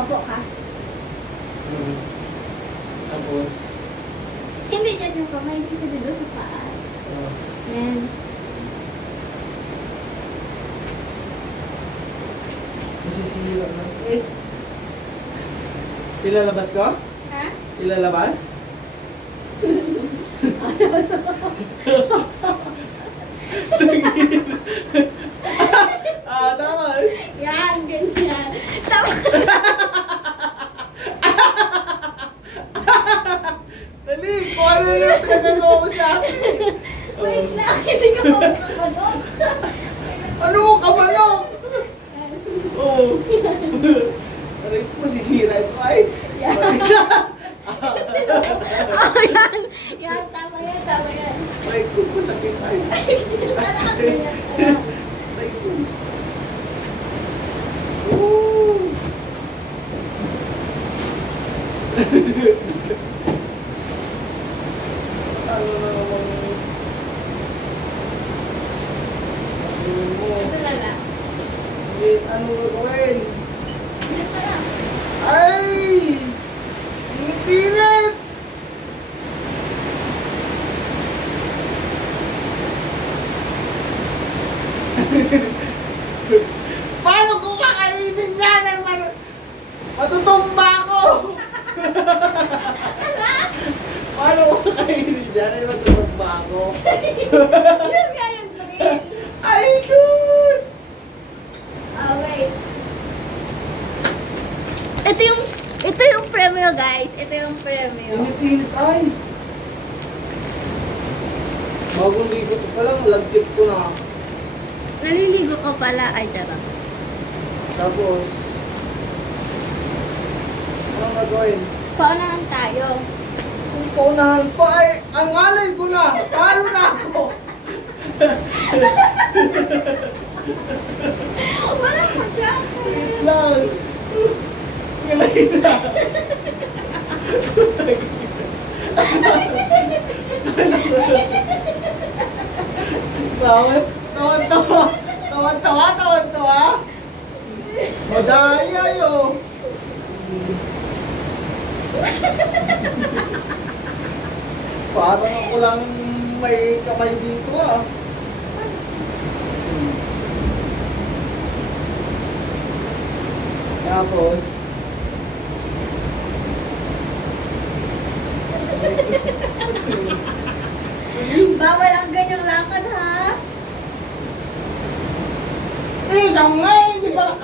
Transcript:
Opo ka. Tapos, Hindi dyan yung kamay. Dito dito sa paa. Yan. masisira na. Wait. Ilalabas ko? Ha? Ilalabas? Tapos. Yan, ganyan. Tapos, Dali, kung ano yung pinagagawa mo sa akin. wait lang. Hindi ka pa makakalok. Ano mo kabalong? Oo. Aray ko, masisira ito ay. Yan. Yan. Yan, tama yan, tama yan. Aray ko, masakit ay. Parang ganyan. Ayan. Aray ko. Oo. Ano na naman. Ano mo? Ito lala. Ano gagawin? Yan pa lang. Ay! Ang pinit! Paano ko kakainin yan? Matutumba ako! Paano ko kakainin yan? Matutumba ako? Yun nga yung thrill. Ay, sus! Oh, wait. Ito yung premyo, guys. Ito yung premyo. Init-init ay! Bagong ligo ko pa lang, lagkit ko na. Naliligo ka pala. Ay, charot. Tapos, anong gagawin? Paunahan tayo. Kung paunahan pa ay, ang alay ko na! Talo na ako! Wala ko dyan. Wait lang! Ngalay na! Tawan-tawa! Madaya yun! Parang ako lang may kamay dito ah. Tapos, Bawal ang ganyang lakad, ha? eh, kamay! Hindi pa